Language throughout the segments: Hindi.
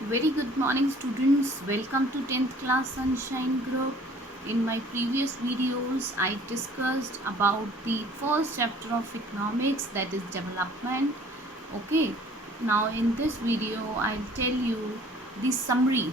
Very good morning, students. Welcome to 10th class Sunshine Group. In my previous videos, I discussed about the first chapter of economics, that is development. Okay, now in this video, I'll tell you the summary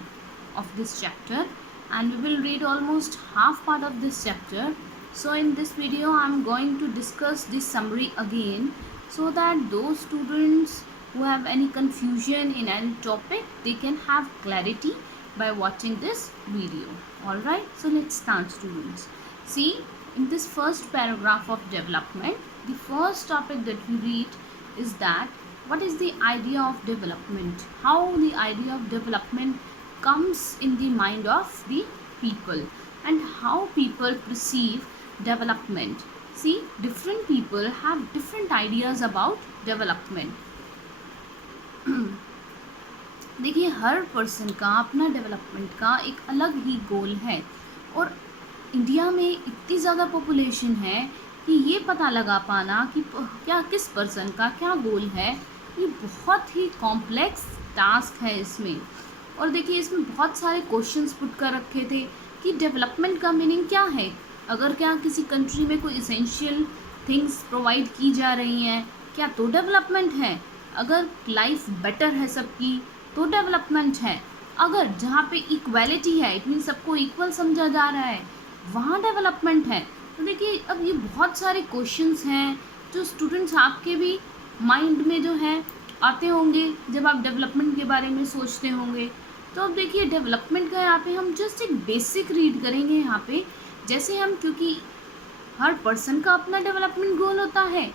of this chapter, and we will read almost half part of this chapter. So in this video, I'm going to discuss this summary again so that those students who have any confusion in any topic, they can have clarity by watching this video. All right, so let's start, students. See, in this first paragraph of development, the first topic that we read is that what is the idea of development, how the idea of development comes in the mind of the people, and how people perceive development. See, different people have different ideas about development. देखिए, हर पर्सन का अपना डेवलपमेंट का एक अलग ही गोल है, और इंडिया में इतनी ज़्यादा पॉपुलेशन है कि ये पता लगा पाना कि क्या किस पर्सन का क्या गोल है, ये बहुत ही कॉम्प्लेक्स टास्क है इसमें। और देखिए, इसमें बहुत सारे क्वेश्चंस पुट कर रखे थे कि डेवलपमेंट का मीनिंग क्या है, अगर क्या किसी कंट्री में कोई इसेंशियल थिंग्स प्रोवाइड की जा रही हैं, क्या तो डेवलपमेंट है। अगर लाइफ बेटर है सबकी तो डेवलपमेंट है। अगर जहाँ पे इक्वालिटी है, इट मीन सबको इक्वल समझा जा रहा है, वहाँ डेवलपमेंट है। तो देखिए, अब ये बहुत सारे क्वेश्चंस हैं जो स्टूडेंट्स आपके भी माइंड में जो है आते होंगे जब आप डेवलपमेंट के बारे में सोचते होंगे। तो अब देखिए, डेवलपमेंट का यहाँ पे हम जस्ट एक बेसिक रीड करेंगे यहाँ पे, जैसे हम, क्योंकि हर पर्सन का अपना डेवलपमेंट गोल होता है,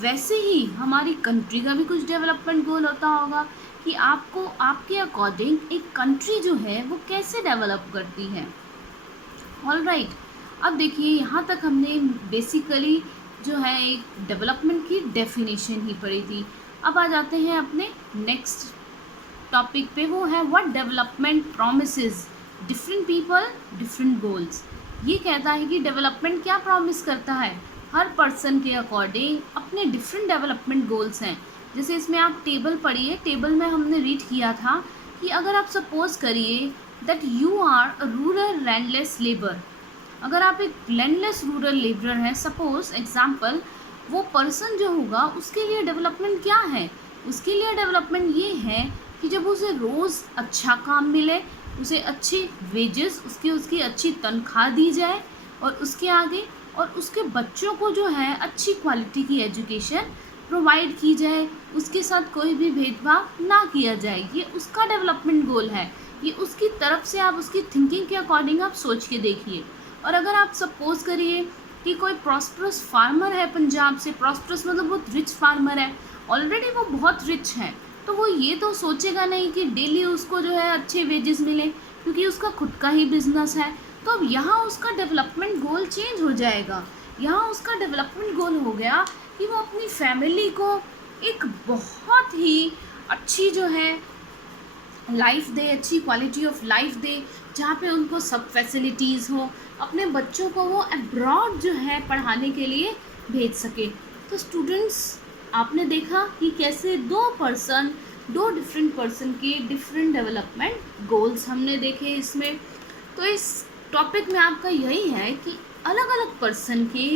वैसे ही हमारी कंट्री का भी कुछ डेवलपमेंट गोल होता होगा कि आपको आपके अकॉर्डिंग एक कंट्री जो है वो कैसे डेवलप करती है। ऑल राइट, अब देखिए, यहाँ तक हमने बेसिकली जो है एक डेवलपमेंट की डेफिनेशन ही पढ़ी थी। अब आ जाते हैं अपने नेक्स्ट टॉपिक पे, वो है what development promises different people different goals. ये कहता है कि डेवलपमेंट क्या प्रॉमिस करता है, हर पर्सन के अकॉर्डिंग अपने डिफरेंट डेवलपमेंट गोल्स हैं। जैसे इसमें आप टेबल पढ़िए, टेबल में हमने रीड किया था कि अगर आप सपोज करिए that you are a rural landless labour, अगर आप एक लैंडलेस रूरल लेबरर हैं, सपोज एग्जाम्पल, वो पर्सन जो होगा उसके लिए डेवलपमेंट क्या है, उसके लिए डेवलपमेंट ये है कि जब उसे रोज़ अच्छा काम मिले, उसे अच्छे वेजेस, उसकी अच्छी तनख्वाह दी जाए, और उसके आगे और उसके बच्चों को जो है अच्छी क्वालिटी की एजुकेशन प्रोवाइड की जाए, उसके साथ कोई भी भेदभाव ना किया जाए। ये उसका डेवलपमेंट गोल है, ये उसकी तरफ से आप उसकी थिंकिंग के अकॉर्डिंग आप सोच के देखिए। और अगर आप सपोज करिए कि कोई प्रॉस्परस फार्मर है पंजाब से, प्रॉस्परस मतलब बहुत रिच फार्मर है, ऑलरेडी वो बहुत रिच है, तो वो ये तो सोचेगा नहीं कि डेली उसको जो है अच्छे वेजेस मिले, क्योंकि उसका खुद का ही बिजनेस है। तो अब यहाँ उसका डेवलपमेंट गोल चेंज हो जाएगा। यहाँ उसका डेवलपमेंट गोल हो गया कि वो अपनी फैमिली को एक बहुत ही अच्छी जो है लाइफ दे, अच्छी क्वालिटी ऑफ लाइफ दे, जहाँ पे उनको सब फैसिलिटीज़ हो, अपने बच्चों को वो अब्रॉड जो है पढ़ाने के लिए भेज सके। तो स्टूडेंट्स, आपने देखा कि कैसे दो डिफरेंट पर्सन के डिफरेंट डेवलपमेंट गोल्स हमने देखे इसमें। तो इस टॉपिक में आपका यही है कि अलग अलग पर्सन के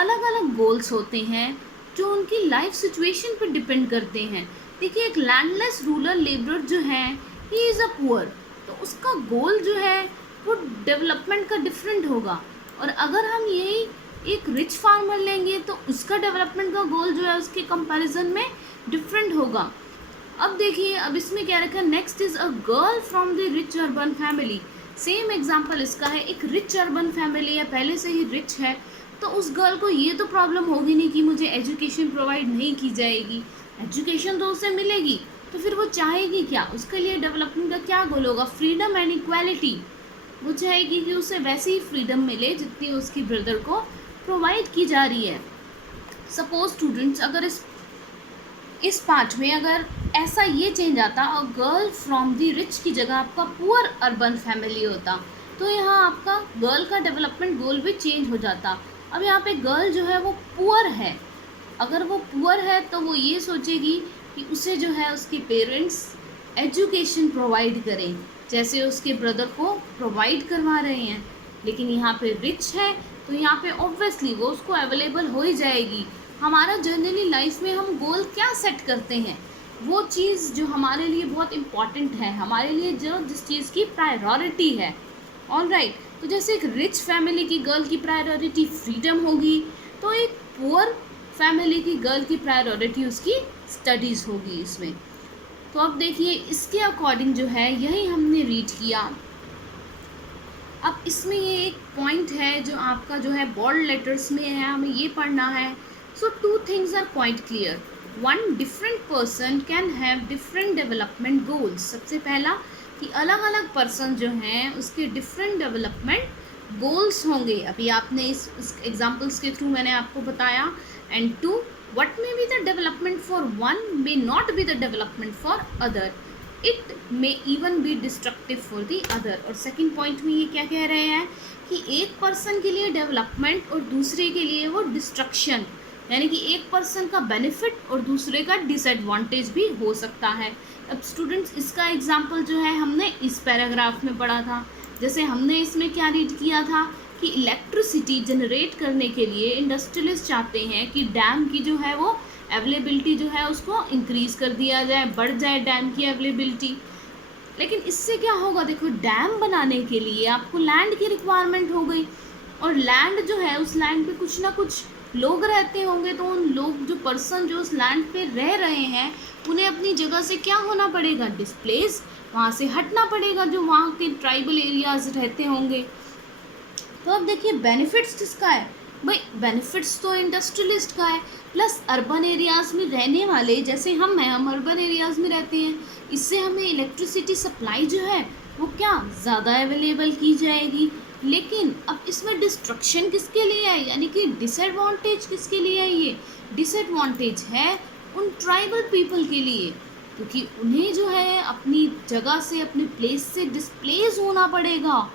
अलग अलग गोल्स होते हैं जो उनकी लाइफ सिचुएशन पर डिपेंड करते हैं। देखिए, एक लैंडलेस रूरल लेबरर जो है, ही इज़ अ पुअर, तो उसका गोल जो है वो डेवलपमेंट का डिफरेंट होगा। और अगर हम यही एक रिच फार्मर लेंगे तो उसका डेवलपमेंट का गोल जो है उसके कंपैरिजन में डिफरेंट होगा। अब देखिए, अब इसमें क्या रखा है, next is a girl from the rich urban family. Same example इसका है, एक रिच अर्बन फैमिली है, पहले से ही रिच है, तो उस गर्ल को ये तो प्रॉब्लम होगी नहीं कि मुझे एजुकेशन प्रोवाइड नहीं की जाएगी, एजुकेशन तो उसे मिलेगी, तो फिर वो चाहेगी क्या, उसके लिए डेवलपमेंट का क्या गोल होगा, फ्रीडम एंड इक्वालिटी। वो चाहेगी कि उसे वैसी ही फ्रीडम मिले जितनी उसकी ब्रदर को प्रोवाइड की जा रही है। सपोज स्टूडेंट्स, अगर इस पार्ट में अगर ऐसा ये चेंज आता और गर्ल फ्रॉम दी रिच की जगह आपका पुअर अर्बन फैमिली होता, तो यहाँ आपका गर्ल का डेवलपमेंट गोल भी चेंज हो जाता। अब यहाँ पे गर्ल जो है वो पुअर है, अगर वो पुअर है तो वो ये सोचेगी कि उसे जो है उसके पेरेंट्स एजुकेशन प्रोवाइड करें, जैसे उसके ब्रदर को प्रोवाइड करवा रहे हैं। लेकिन यहाँ पे रिच है तो यहाँ पे ऑब्वियसली वो उसको अवेलेबल हो ही जाएगी। हमारा जनरली लाइफ में हम गोल क्या सेट करते हैं, वो चीज़ जो हमारे लिए बहुत इम्पॉर्टेंट है, हमारे लिए जो जिस चीज़ की प्रायोरिटी है। ऑलराइट, तो जैसे एक रिच फैमिली की गर्ल की प्रायोरिटी फ्रीडम होगी, तो एक पुअर फैमिली की गर्ल की प्रायोरिटी उसकी स्टडीज़ होगी इसमें। तो अब देखिए इसके अकॉर्डिंग जो है यही हमने रीड किया। अब इसमें ये एक पॉइंट है जो आपका जो है बोल्ड लेटर्स में है, हमें ये पढ़ना है। So two things are quite clear, one different person can have different development goals. सबसे पहला कि अलग अलग पर्सन जो हैं उसके डिफरेंट डेवलपमेंट गोल्स होंगे, अभी आपने इस एग्जाम्पल्स के थ्रू मैंने आपको बताया। And two, what may be the development for one may not be the development for other, it may even be destructive for the other। और सेकंड पॉइंट में ये क्या कह रहे हैं कि एक पर्सन के लिए डेवलपमेंट और दूसरे के लिए वो डिस्ट्रक्शन, यानी कि एक पर्सन का बेनिफिट और दूसरे का डिसएडवांटेज भी हो सकता है। अब स्टूडेंट्स इसका एग्जाम्पल जो है हमने इस पैराग्राफ में पढ़ा था। जैसे हमने इसमें क्या रीड किया था कि इलेक्ट्रिसिटी जनरेट करने के लिए इंडस्ट्रियलिस्ट चाहते हैं कि डैम की जो है वो अवेलेबिलिटी जो है उसको इंक्रीज़ कर दिया जाए, बढ़ जाए डैम की अवेलेबिलिटी। लेकिन इससे क्या होगा, देखो डैम बनाने के लिए आपको लैंड की रिक्वायरमेंट हो गई, और लैंड जो है उस लैंड पे कुछ ना कुछ लोग रहते होंगे, तो उन लोग जो पर्सन जो उस लैंड पे रह रहे हैं उन्हें अपनी जगह से क्या होना पड़ेगा, डिस्प्लेस, वहाँ से हटना पड़ेगा जो वहाँ के ट्राइबल एरियाज रहते होंगे। तो अब देखिए बेनिफिट्स किसका है भाई, बेनिफिट्स तो इंडस्ट्रियलिस्ट का है, प्लस अर्बन एरियाज़ में रहने वाले जैसे हम हैं, हम अर्बन एरियाज़ में रहते हैं, इससे हमें इलेक्ट्रिसिटी सप्लाई जो है वो क्या ज़्यादा अवेलेबल की जाएगी। लेकिन अब इसमें डिस्ट्रक्शन किसके लिए है, यानी कि डिसएडवांटेज किसके लिए है, ये डिसएडवांटेज है उन ट्राइबल पीपल के लिए, क्योंकि उन्हें जो है अपनी जगह से अपने प्लेस से डिस्प्लेस होना पड़ेगा,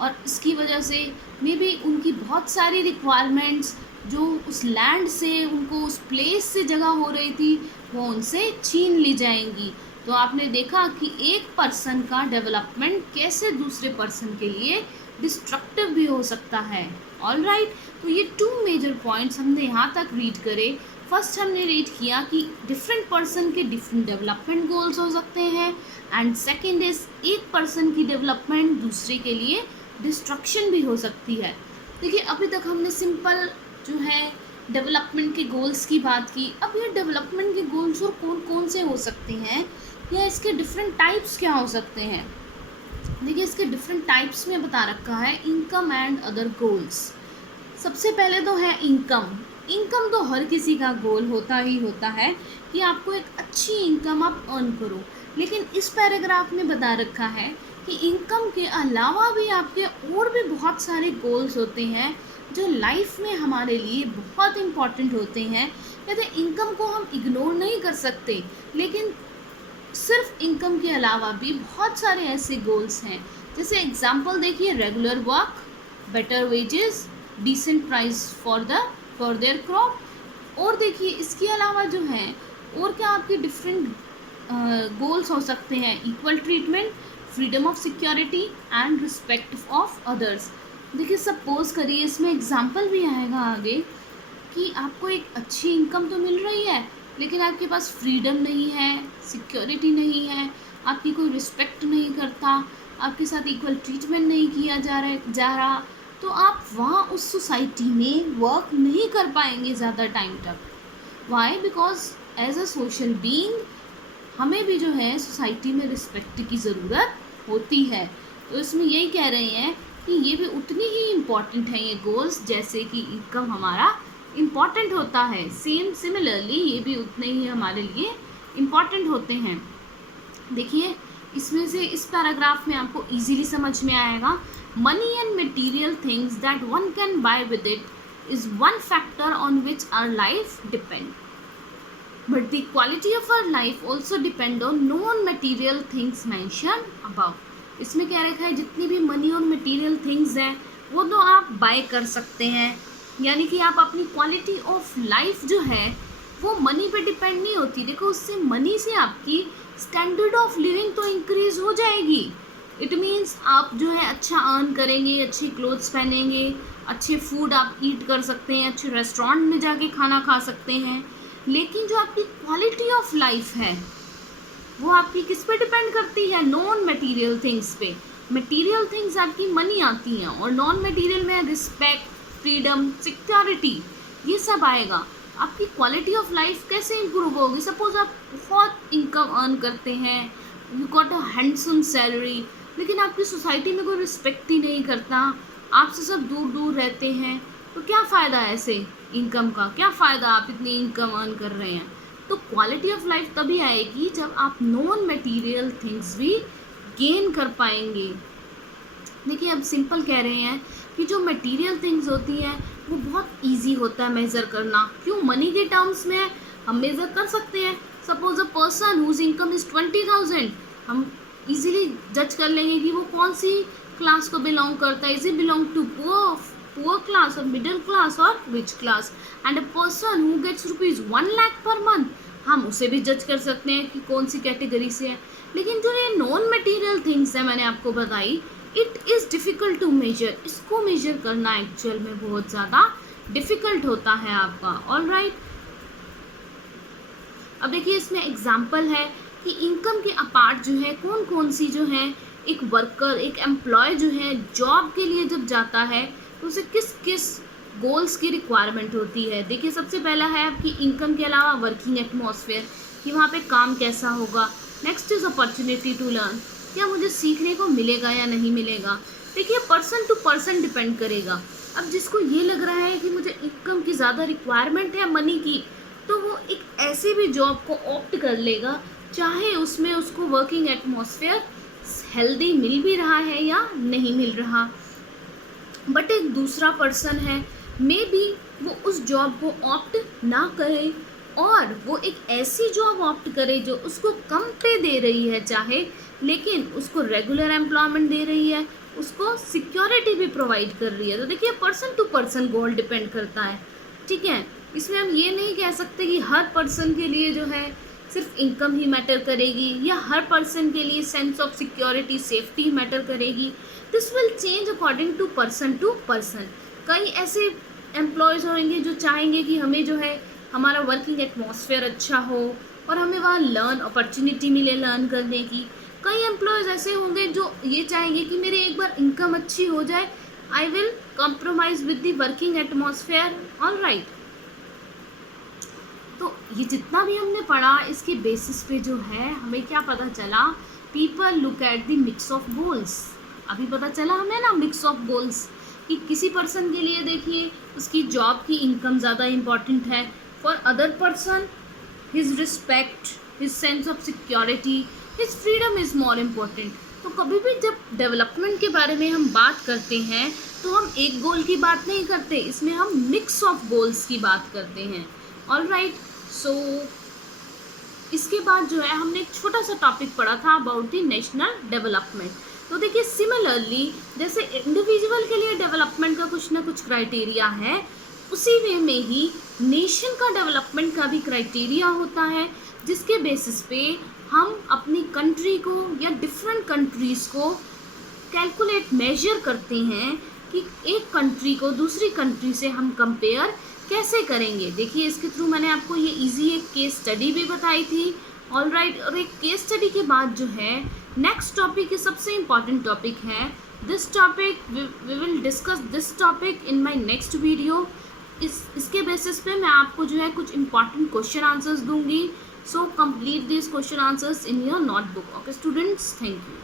और इसकी वजह से मे बी उनकी बहुत सारी रिक्वायरमेंट्स जो उस लैंड से उनको उस प्लेस से जगह हो रही थी वो उनसे छीन ली जाएंगी। तो आपने देखा कि एक पर्सन का डेवलपमेंट कैसे दूसरे पर्सन के लिए डिस्ट्रक्टिव भी हो सकता है। ऑलराइट, तो ये टू मेजर पॉइंट्स हमने यहाँ तक रीड करे। फर्स्ट हमने रीड किया कि डिफरेंट पर्सन के डिफरेंट डेवलपमेंट गोल्स हो सकते हैं, एंड सेकेंड इज एक पर्सन की डेवलपमेंट दूसरे के लिए डिस्ट्रक्शन भी हो सकती है। देखिए अभी तक हमने सिंपल जो है डेवलपमेंट के गोल्स की बात की। अब ये डेवलपमेंट के गोल्स और कौन कौन से हो सकते हैं या इसके डिफरेंट टाइप्स क्या हो सकते हैं। देखिए इसके डिफरेंट टाइप्स में बता रखा है, इनकम एंड अदर गोल्स। सबसे पहले तो है इनकम। इनकम तो हर किसी का गोल होता ही होता है कि आपको एक अच्छी इनकम आप अर्न करो, लेकिन इस पैराग्राफ में बता रखा है कि इनकम के अलावा भी आपके और भी बहुत सारे गोल्स होते हैं जो लाइफ में हमारे लिए बहुत इम्पॉर्टेंट होते हैं। कहते हैं इनकम को हम इग्नोर नहीं कर सकते, लेकिन सिर्फ इनकम के अलावा भी बहुत सारे ऐसे गोल्स हैं। जैसे एग्जांपल देखिए, regular work, better wages, decent price for their crop. और देखिए इसके अलावा जो है और क्या आपके डिफरेंट गोल्स हो सकते हैं, equal treatment, freedom of security and respect of others. देखिए सपोज करिए, इसमें एग्जांपल भी आएगा आगे कि आपको एक अच्छी इनकम तो मिल रही है लेकिन आपके पास फ्रीडम नहीं है, सिक्योरिटी नहीं है, आपकी कोई रिस्पेक्ट नहीं करता, आपके साथ इक्वल ट्रीटमेंट नहीं किया जा रहा, तो आप वहाँ उस सोसाइटी में वर्क नहीं कर पाएंगे ज़्यादा टाइम तक। Why? Because as a social being हमें भी जो है सोसाइटी में रिस्पेक्ट की ज़रूरत होती है। तो इसमें यही कह रहे हैं कि ये भी उतनी ही इम्पॉर्टेंट है ये गोल्स, जैसे कि इनकम हमारा इम्पॉर्टेंट होता है, सिमिलरली ये भी उतने ही हमारे लिए इम्पॉर्टेंट होते हैं। देखिए इसमें से इस पैराग्राफ में आपको इजीली समझ में आएगा, money and material things that one can buy with it is one factor on which our life depend, but the quality of our life also depend on non material things mention above. इसमें क्या रखा है, जितनी भी मनी और मटेरियल थिंग्स हैं वो तो आप बाय कर सकते हैं, यानी कि आप अपनी क्वालिटी ऑफ लाइफ जो है वो मनी पे डिपेंड नहीं होती। देखो, उससे मनी से आपकी स्टैंडर्ड ऑफ लिविंग तो इंक्रीज हो जाएगी। इट मीन्स आप जो है अच्छा अर्न करेंगे, अच्छे क्लोथ्स पहनेंगे, अच्छे फूड आप ईट कर सकते हैं, अच्छे रेस्टोरेंट में जाके खाना खा सकते हैं। लेकिन जो आपकी क्वालिटी ऑफ लाइफ है वो आपकी किस पे डिपेंड करती है? नॉन मटेरियल थिंग्स पे। मटेरियल थिंग्स आपकी मनी आती हैं, और नॉन मटेरियल में रिस्पेक्ट, फ्रीडम, सिक्योरिटी, ये सब आएगा। आपकी क्वालिटी ऑफ लाइफ कैसे इंप्रूव होगी? सपोज आप बहुत इनकम अर्न करते हैं, you got a handsome salary, लेकिन आपकी सोसाइटी में कोई रिस्पेक्ट ही नहीं करता, आपसे सब दूर दूर रहते हैं, तो क्या फ़ायदा ऐसे इनकम का? क्या फ़ायदा आप इतनी इनकम अर्न कर रहे हैं? तो क्वालिटी ऑफ लाइफ तभी आएगी जब आप नॉन मटेरियल थिंग्स भी गेन कर पाएंगे। देखिए, अब सिंपल कह रहे हैं कि जो मटेरियल थिंग्स होती हैं वो बहुत इजी होता है मेज़र करना। क्यों? मनी के टर्म्स में हम मेज़र कर सकते हैं। Suppose a person whose income is 20,000, हम इजीली जज कर लेंगे कि वो कौन सी क्लास को बिलोंग करता है। Is it belong to poor class और मिडिल क्लास और rich class? And a person who gets ₹1 lakh per month, हम उसे भी जज कर सकते हैं कि कौन सी कैटेगरी से है। लेकिन जो ये नॉन मटेरियल थिंग्स है मैंने आपको बताई, it is difficult to measure. इसको मेजर करना एक्चुअल में बहुत ज़्यादा डिफ़िकल्ट होता है आपका। ऑल राइट, अब देखिए इसमें एग्जाम्पल है कि इनकम के अपार्ट जो है कौन कौन सी जो है, एक वर्कर, एक एम्प्लॉय जो है जॉब के लिए जब जाता है तो उसे किस किस गोल्स की रिक्वायरमेंट होती है। देखिए, सबसे पहला है आपकी इनकम के अलावा वर्किंग एटमॉस्फेयर, कि वहाँ पे काम कैसा होगा। Next is opportunity to learn, क्या मुझे सीखने को मिलेगा या नहीं मिलेगा। देखिए, पर्सन टू पर्सन डिपेंड करेगा। अब जिसको ये लग रहा है कि मुझे इनकम की ज़्यादा रिक्वायरमेंट है मनी की, तो वो एक ऐसी भी जॉब को ऑप्ट कर लेगा, चाहे उसमें उसको वर्किंग एटमॉस्फेयर हेल्दी मिल भी रहा है या नहीं मिल रहा। बट एक दूसरा पर्सन है, मे बी वो उस जॉब को ऑप्ट ना करे और वो एक ऐसी जॉब ऑप्ट करे जो उसको कम पे दे रही है चाहे, लेकिन उसको रेगुलर एम्प्लॉयमेंट दे रही है, उसको सिक्योरिटी भी प्रोवाइड कर रही है। तो देखिए, person to person goal depend करता है। ठीक है, इसमें हम ये नहीं कह सकते कि हर पर्सन के लिए जो है सिर्फ इनकम ही मैटर करेगी, या हर पर्सन के लिए sense of security, safety matter करेगी। This will change according to person to person. कई ऐसे एम्प्लॉयज़ होंगे जो चाहेंगे कि हमें जो है हमारा वर्किंग एटमॉस्फेयर अच्छा हो और हमें वहाँ लर्न अपॉर्चुनिटी मिले लर्न करने की। कई एम्प्लॉयज़ ऐसे होंगे जो ये चाहेंगे कि मेरे एक बार इनकम अच्छी हो जाए, I will compromise with the working atmosphere. All right, तो ये जितना भी हमने पढ़ा इसके बेसिस पे जो है हमें क्या पता चला, people look at the mix of goals. अभी पता चला हमें ना मिक्स ऑफ गोल्स, कि किसी पर्सन के लिए देखिए उसकी जॉब की इनकम ज़्यादा इम्पॉर्टेंट है, for other person his respect, his sense of security, his freedom is more important. तो कभी भी जब डेवलपमेंट के बारे में हम बात करते हैं तो हम एक गोल की बात नहीं करते, इसमें हम मिक्स ऑफ गोल्स की बात करते हैं। ऑल राइट, सो इसके बाद जो है हमने एक छोटा सा टॉपिक पढ़ा था अबाउट द नेशनल डेवलपमेंट। तो देखिए, सिमिलरली जैसे इंडिविजुअल के लिए डेवलपमेंट का कुछ ना कुछ क्राइटेरिया है, उसी वे में ही नेशन का डेवलपमेंट का भी क्राइटेरिया होता है, जिसके बेसिस पे हम अपनी कंट्री को या डिफरेंट कंट्रीज़ को कैलकुलेट मेजर करते हैं कि एक कंट्री को दूसरी कंट्री से हम कंपेयर कैसे करेंगे। देखिए, इसके थ्रू मैंने आपको ये इजी एक केस स्टडी भी बताई थी। ऑल राइट, और एक केस स्टडी के बाद जो है नेक्स्ट टॉपिक, ये सबसे इम्पॉर्टेंट टॉपिक है। This topic we will discuss this topic in my next video. इसके बेसिस पे मैं आपको जो है कुछ इम्पॉर्टेंट क्वेश्चन आंसर्स दूंगी। So complete this question answers in your notebook. Okay students, thank you.